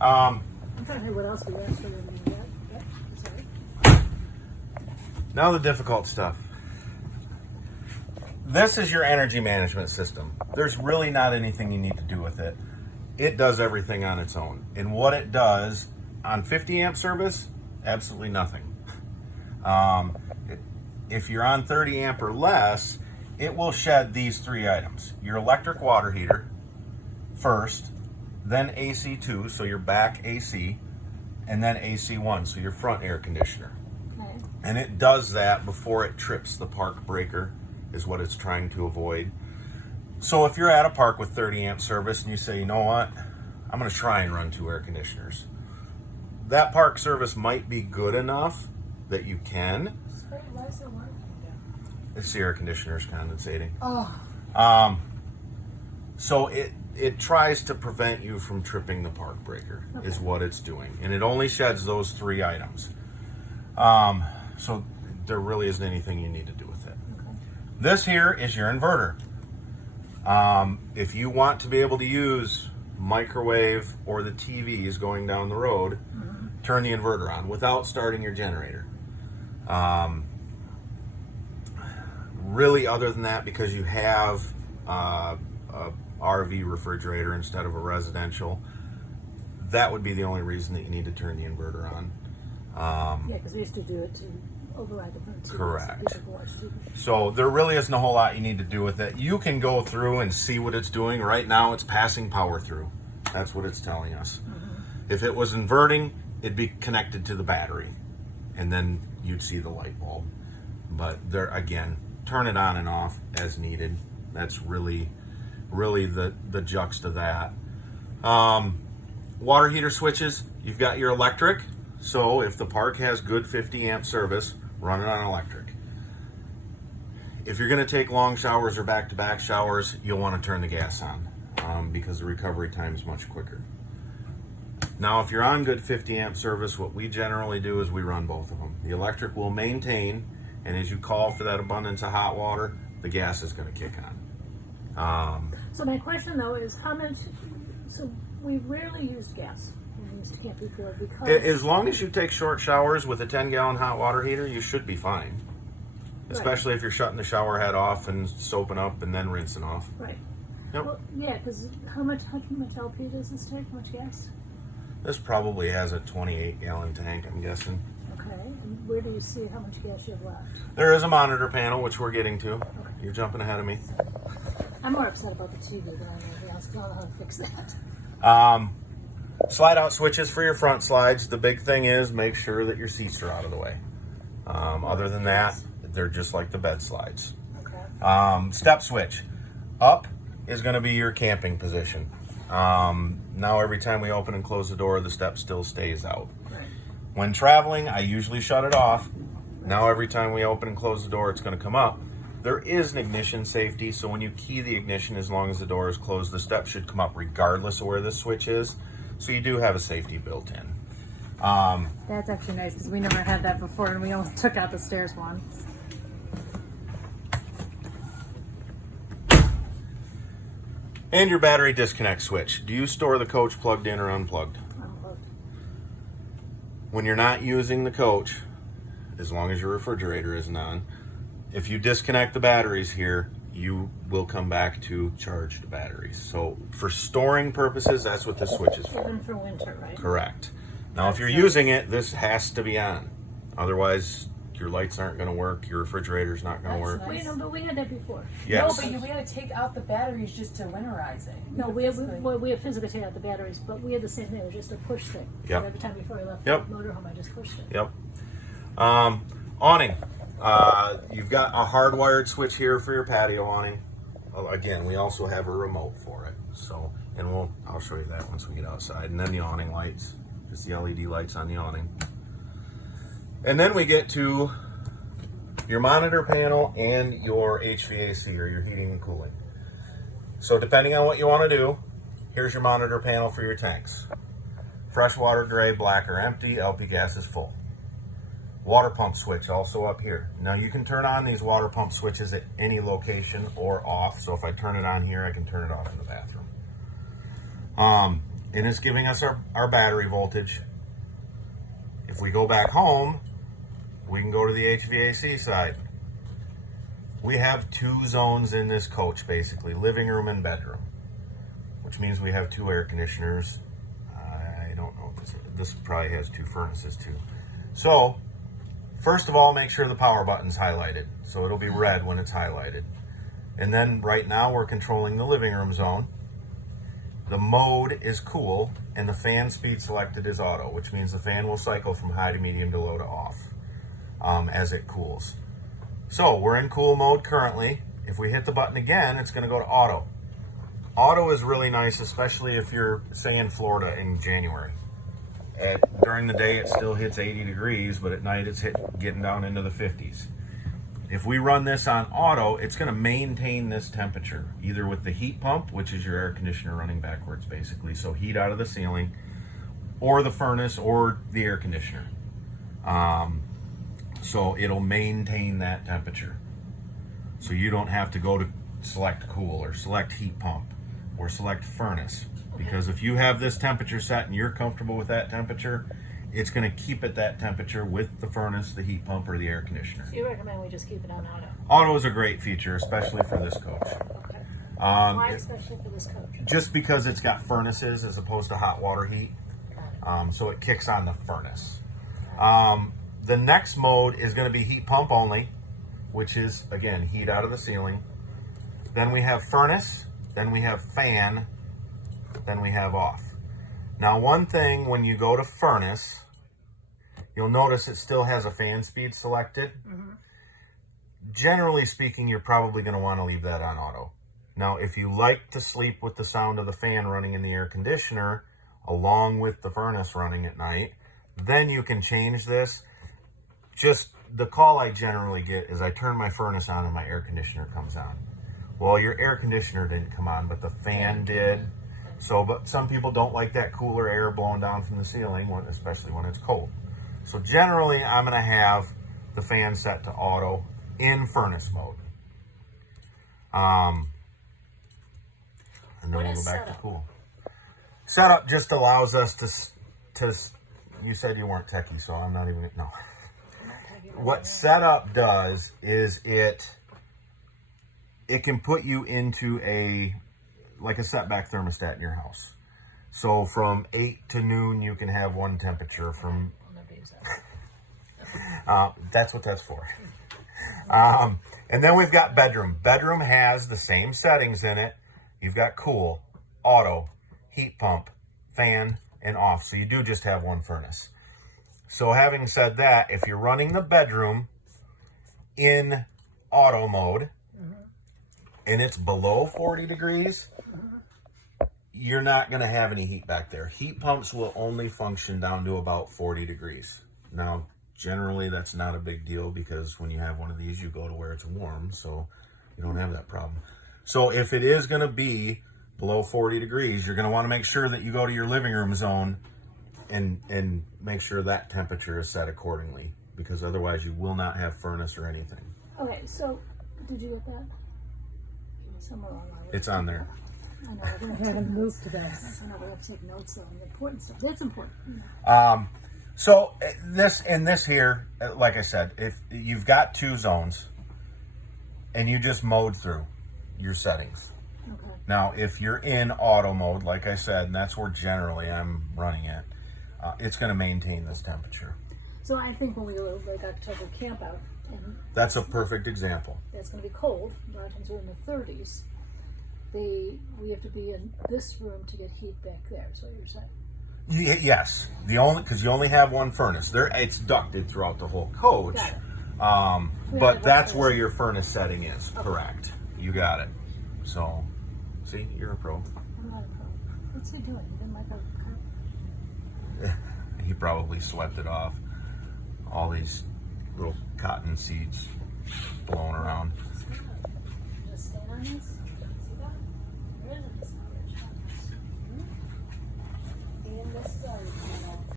I'm trying to think what else we asked for them to get. Yep, sorry. Now the difficult stuff. This is your energy management system. There's really not anything you need to do with it. It does everything on its own. And what it does on 50 amp service, absolutely nothing. If you're on 30 amp or less, it will shed these three items. Your electric water heater first, then AC2, so your back AC, and then AC1, so your front air conditioner. Okay. And it does that before it trips the park breaker, is what it's trying to avoid. So if you're at a park with 30 amp service and you say, you know what, I'm gonna try and run 2 air conditioners. That park service might be good enough that you can. Sorry, why is there one? It's the air conditioner's condensating. Oh, So it tries to prevent you from tripping the park breaker, is what it's doing. And it only sheds those 3 items. So there really isn't anything you need to do with it. okay. This here is your inverter. If you want to be able to use microwave or the TVs going down the road, turn the inverter on without starting your generator. Really, other than that, because you have a RV refrigerator instead of a residential, that would be the only reason that you need to turn the inverter on. Yeah, because we used to do it to override the phone. Correct. So people watch TV. So there really isn't a whole lot you need to do with it. You can go through and see what it's doing. Right now it's passing power through. That's what it's telling us. If it was inverting, it'd be connected to the battery and then you'd see the light bulb. But there, again, turn it on and off as needed. That's really the jux to that. Water heater switches, you've got your electric. So if the park has good 50 amp service, run it on electric. If you're going to take long showers or back-to-back showers, you'll want to turn the gas on because the recovery time is much quicker. Now, if you're on good 50 amp service, what we generally do is we run both of them. The electric will maintain, and as you call for that abundance of hot water, the gas is going to kick on. So my question though is how much, so we rarely used gas when we used to camp before because. As long as you take short showers with a 10-gallon hot water heater, you should be fine. Especially if you're shutting the shower head off and soaping up and then rinsing off. Right. Yep. Well, yeah, because how much LP does this take? How much gas? This probably has a 28-gallon tank, I'm guessing. Okay. And where do you see how much gas you have left? There is a monitor panel, which we're getting to. You're jumping ahead of me. I'm more upset about the TV than anything else. I don't know how to fix that. Slide out switches for your front slides. The big thing is make sure that your seats are out of the way. Other than that, they're just like the bed slides. Okay. Step switch. Up is going to be your camping position. Now every time we open and close the door, the step still stays out. Right. When traveling, I usually shut it off. Now every time we open and close the door, it's going to come up. There is an ignition safety, so when you key the ignition, as long as the door is closed, the step should come up regardless of where the switch is. So you do have a safety built in. That's actually nice because we never had that before and we almost took out the stairs once. And your battery disconnect switch. Do you store the coach plugged in or unplugged? When you're not using the coach, as long as your refrigerator isn't on, if you disconnect the batteries here, you will come back to charge the batteries. So for storing purposes, that's what this switch is for. Even for winter, right? Correct. Now, if you're using it, this has to be on. Otherwise, your lights aren't going to work. Your refrigerator's not going to work. Wait, no, but we had that before. Yes. No, but we had to take out the batteries just to winterize it. No, we had physically taken out the batteries, but we had the same thing. It was just a push thing. Yep. So every time before I left Yep. the motorhome, I just pushed it. Yep. Awning. You've got a hardwired switch here for your patio awning. Again, we also have a remote for it. So, and I'll show you that once we get outside. And then the awning lights, just the LED lights on the awning. And then we get to your monitor panel and your HVAC, or your heating and cooling. So depending on what you want to do, here's your monitor panel for your tanks. Freshwater, gray, black, or empty. LP gas is full. Water pump switch also up here. Now you can turn on these water pump switches at any location or off. So if I turn it on here, I can turn it off in the bathroom. and it's giving us our battery voltage. If we go back home, we can go to the HVAC side. We have 2 zones in this coach, basically, living room and bedroom, which means we have 2 air conditioners. I don't know if this probably has 2 furnaces too. So, first of all, make sure the power button's highlighted. So it'll be red when it's highlighted. And then right now we're controlling the living room zone. The mode is cool, and the fan speed selected is auto, which means the fan will cycle from high to medium to low to off as it cools. So we're in cool mode currently. If we hit the button again, it's going to go to auto. Auto is really nice, especially if you're, say, in Florida in January. During the day, it still hits 80 degrees, but at night, it's getting down into the 50s. If we run this on auto, it's going to maintain this temperature, either with the heat pump, which is your air conditioner running backwards, basically, so heat out of the ceiling, or the furnace, or the air conditioner. So it'll maintain that temperature. So you don't have to go to select cool, or select heat pump, or select furnace. Because if you have this temperature set and you're comfortable with that temperature, it's going to keep it that temperature with the furnace, the heat pump, or the air conditioner. So you recommend we just keep it on auto? Auto is a great feature, especially for this coach. Okay. Why especially for this coach? Just because it's got furnaces as opposed to hot water heat. So it kicks on the furnace. The next mode is going to be heat pump only, which is, again, heat out of the ceiling. Then we have furnace, then we have fan, then we have off. Now, one thing when you go to furnace, you'll notice it still has a fan speed selected. Mm-hmm. Generally speaking, you're probably going to want to leave that on auto. Now, if you like to sleep with the sound of the fan running in the air conditioner, along with the furnace running at night, then you can change this. Just the call I generally get is I turn my furnace on and my air conditioner comes on. Well, your air conditioner didn't come on, but the fan did. So, but some people don't like that cooler air blowing down from the ceiling, especially when it's cold. So generally, I'm going to have the fan set to auto in furnace mode. And then What we'll go is back to setup? cool. Setup just allows us to. You said you weren't techie, so I'm not even. No. What setup does is it can put you into a setback thermostat in your house. So from 8 to noon, you can have one temperature. From that's what that's for. And then we've got bedroom. Bedroom has the same settings in it. You've got cool, auto, heat pump, fan, and off. So you do just have one furnace. So having said that, if you're running the bedroom in auto mode, and it's below 40 degrees, you're not going to have any heat back there. Heat pumps will only function down to about 40 degrees. Now, generally, that's not a big deal because when you have one of these, you go to where it's warm, so you don't have that problem. So if it is going to be below 40 degrees, you're going to want to make sure that you go to your living room zone and make sure that temperature is set accordingly, because otherwise you will not have furnace or anything. Okay, so did you get that? Somewhere on my It's on there. I know, we're I gonna haven't take moved notes. to this. I know, we have to take notes on the important stuff. That's important. So this here, like I said, if you've got 2 zones and you just mode through your settings. Okay. Now, if you're in auto mode, like I said, and that's where generally I'm running it, it's going to maintain this temperature. So I think when we go like October camp out, and That's a perfect example. it's going to be cold, a lot of times we're in the 30s, we have to be in this room to get heat back there, is what you're saying. Yes, because you only have one furnace. It's ducted throughout the whole coach, Got it. but have that's one where furnace. your furnace setting is. Correct. You got it. So, see, you're a pro. I'm not a pro. What's he doing? He didn't like our cup? He probably swept it off. All these little cotton seeds blowing around. Just stand on this? See that? There isn't. And this is our